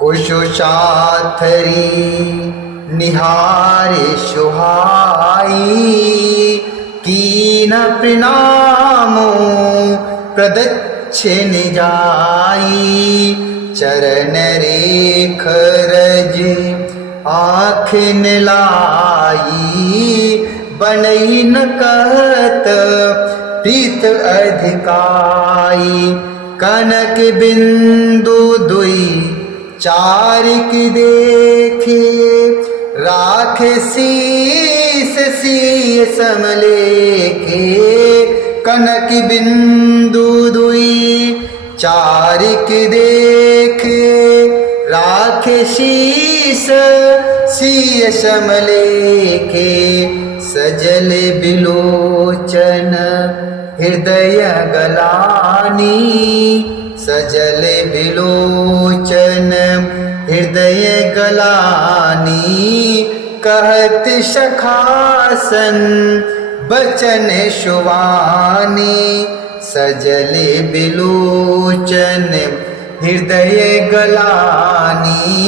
कुशुषाथरी निहारे सुहाई कीन प्रणामो प्रदक्षिण जाई चरण रेख रज आँख लाई बनई न कहत प्रीत अधिकाई कनक बिंदु दुई चारिक देखे राख शीस सीय समलेखे कनक बिंदु दुई चारिक देखे राख शीस सीय समलेखे सजल बिलोचन हृदय गलानी सजल बिलोचन हृदय गलानी कहत सखासन बचन शुवानी सजल बिलोचन हृदय गलानी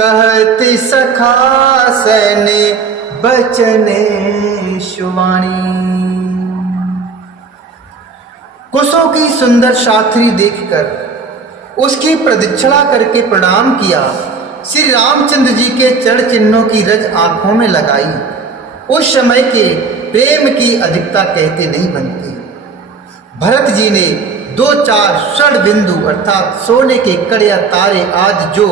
कहत सखासन बचन शुवानी। कुशों की सुंदर साथरी देखकर उसकी प्रदक्षिणा करके प्रणाम किया। श्री रामचंद्र जी के चरण चिन्हों की रज आंखों में लगाई। उस समय के प्रेम की अधिकता कहते नहीं बनती। भरत जी ने 2-4 स्वर्ण बिंदु अर्थात सोने के कड़िया तारे आज जो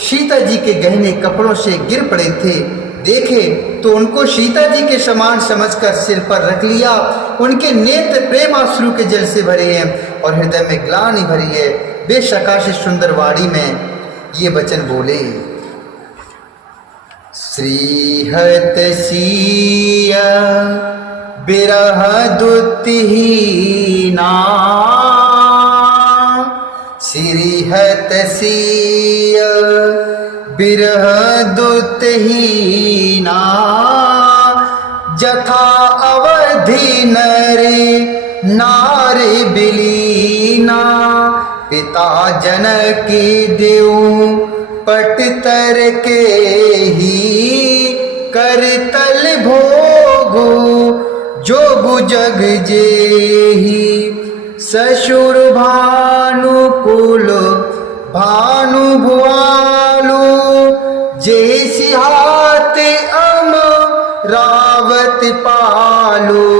सीता जी के गहने कपड़ों से गिर पड़े थे देखे तो उनको सीता जी के समान समझकर सिर पर रख लिया। उनके नेत्र प्रेमाश्रु के जल से भरे हैं और हृदय में ग्लानि भरी है। वे सकाश सुंदर वाणी में ये वचन बोले। श्रीहत सिय बिरह दुतिहीना श्रीहत सिय बिरह दुतहीना जथा अवधि नरे नारी बिलीना पिता जनकी देव पट तर के ही करतल भोगो जोगु जग जेही ससुर भानुकुल भानु भुआलु जैसी हाथ अम रावत पालु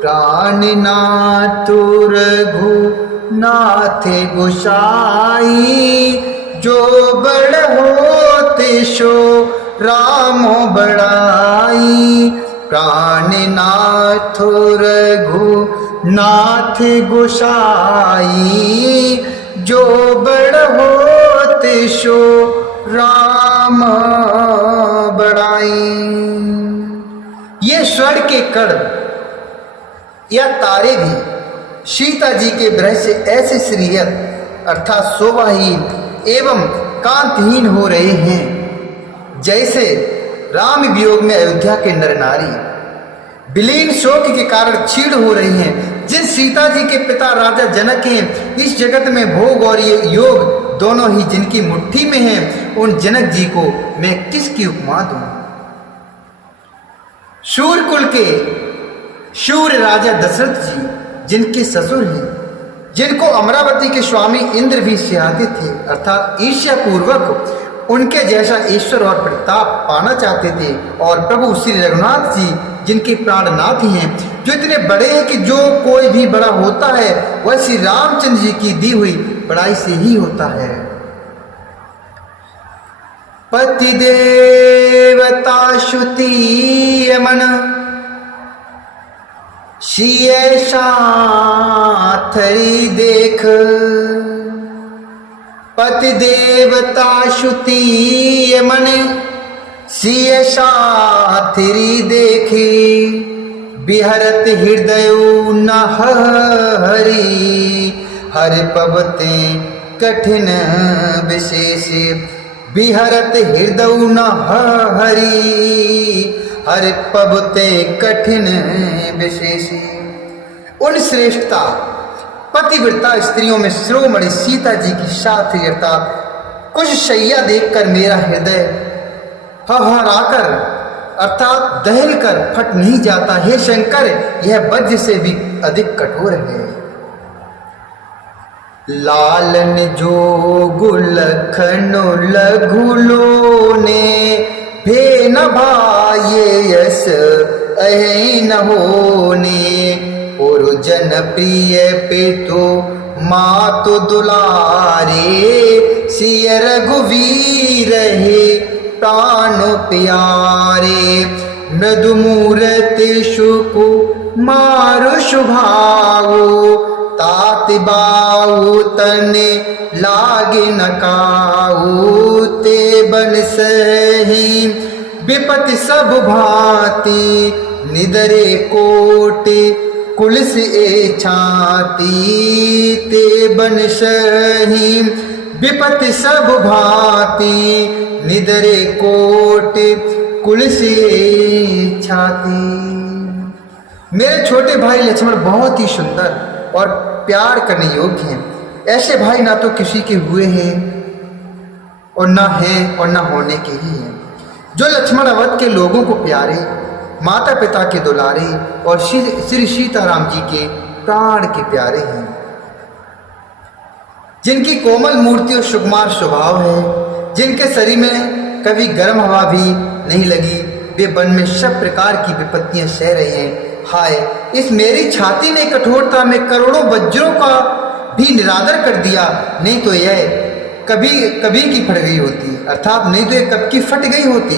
प्राण नाथ रघु नाथ गोसाई जो बड़ होते सो राम बड़ाई प्राण नाथ रघु नाथ गोसाई जो बड़ होते सो राम बड़ाई। ये स्वर्ण के कण या तारे भी सीता जी के विरह से ऐसे श्रीयत अर्थात शोभाहीन एवं कांतहीन हो रहे हैं जैसे राम वियोग में अयोध्या के नर नारी विलीन शोक के कारण छीड़ हो रही हैं। जिन सीता जी के पिता राजा जनक हैं, इस जगत में भोग और ये योग दोनों ही जिनकी मुट्ठी में हैं, उन जनक जी को मैं किसकी उपमा दूं। शूर कुल के शूर राजा दशरथ जी जिनके ससुर हैं, जिनको अमरावती के स्वामी इंद्र भी सिहाते थे अर्थात ईर्ष्या पूर्वक उनके जैसा ईश्वर और प्रताप पाना चाहते थे, और प्रभु श्री रघुनाथ जी जिनके प्राणनाथ हैं, जो इतने बड़े हैं कि जो कोई भी बड़ा होता है वह श्री रामचंद्र जी की दी हुई बड़ाई से ही होता है। पति देवता श्रुति मन सिय साथरी देख पति देवता श्रुति मन सिय साथरी देखी बिहरत हृदय न हरि हर पबते कठिन विशेष बिहरत हृदय न हरि हर पबते कठिन विशेष। उन श्रेष्ठता पतिव्रता स्त्रियों में शिरोमणि सीता जी की साथी अर्थात कुछ शैया देखकर मेरा हृदय हहराकर अर्थात दहल कर फट नहीं जाता। हे शंकर, यह वज्र से भी अधिक कठोर है। लालन जोगु लखन लघुलो ने भे न भाये यस अहि न होने। और जन प्रिय पितु मातु दुलारे सिय रघुवीर हे प्राण प्यारे। मृदु मूर्ति शुकु मारु शुभाओ ताति बाऊ तने लागे न काऊ। ते बन सही विपति सब भांति निदरे कोटि कुलस ए छाती। ते बन सही विपति सब भांति निदरे कोटि कुलस ए छाती। मेरे छोटे भाई लक्ष्मण बहुत ही सुंदर और प्यार करने योग्य हैं। ऐसे भाई ना तो किसी के हुए हैं और ना हैं और ना होने के ही हैं। जो लक्ष्मण अवध के लोगों को प्यारे, माता पिता के दुलारे और श्री सीताराम जी के प्राण के प्यारे हैं। जिनकी कोमल मूर्ति और सुकुमार स्वभाव है, जिनके शरीर में कभी गर्म हवा भी नहीं लगी, वे वन में सब प्रकार की विपत्तियां सह रहे हैं। हाय, इस मेरी छाती ने कठोरता में करोड़ों वज्रों का भी निरादर कर दिया। नहीं तो यह कभी की फट गई होती, अर्थात नहीं तो यह कब की फट गई होती।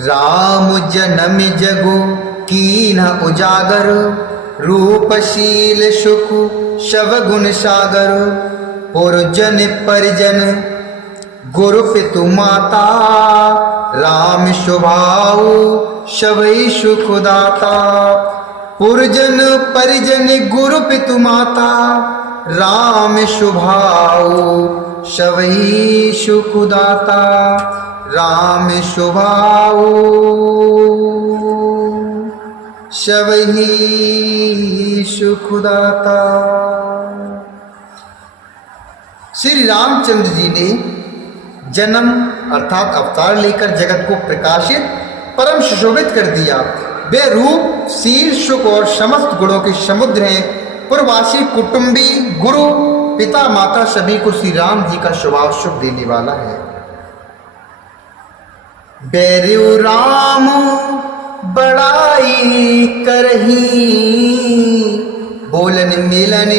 राम जन्म जगु कीन्ह उजागर रूपशील सुख शव गुण सागर। और जन परिजन गुरु पितु माता राम स्वभाव शवई सुख दाता। पुरजन परिजन गुरु पितु माता राम स्वभाव शवई सुख दाता। राम स्वभाव शवई सुख दाता। श्री रामचंद्र जी ने जन्म अर्थात अवतार लेकर जगत को प्रकाशित परम सुशोभित कर दिया। वे रूप शील सुख और समस्त गुणों के समुद्र हैं। पूर्ववासी कुटुंबी गुरु पिता माता सभी को श्री राम जी का स्वभाव सुख देने वाला है। बैरु राम बड़ाई करही बोलन मिलन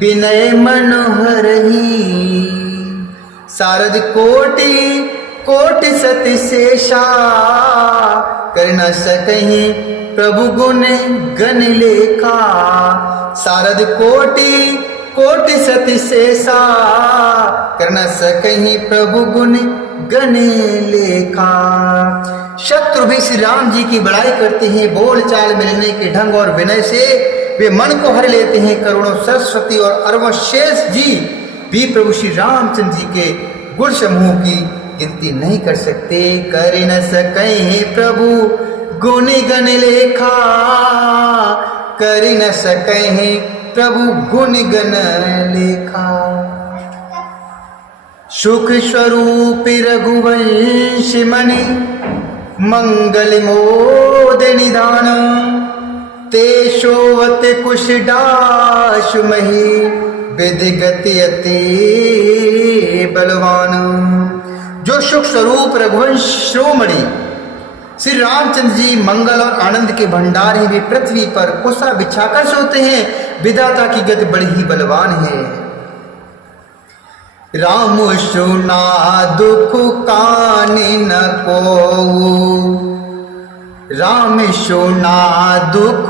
विनय मनोहरही। शारद कोटि कोटि सति शेषा कर न सकहि प्रभु गुण गण लेखा। शारद कोटि कोटि सति शेषा कर न सकहि प्रभु गुण गण लेखा। शत्रु भी श्री राम जी की बड़ाई करते हैं। बोल चाल मिलने के ढंग और विनय से वे मन को हर लेते हैं। करुणों सरस्वती और अरवों शेष जी भी प्रभु श्री रामचंद्र जी के गुण समूह की गिनती नहीं कर सकते। कर न सके प्रभु गुण गण लेखा। कर न सके प्रभु गुण गण लेखा। सुख स्वरूप रघुवंश मणि मंगल मोद निदान। ते शोवत कुश डाश मही विधिगति अति बलवान। जो सुख स्वरूप रघुवंश श्रोमणि श्री रामचंद्र जी मंगल और आनंद के भंडार हैं। वे पृथ्वी पर कुशा बिछाकर सोते हैं। विधाता की गति बड़ी ही बलवान है। राम सुना दुख कानि न को। राम सुना दुख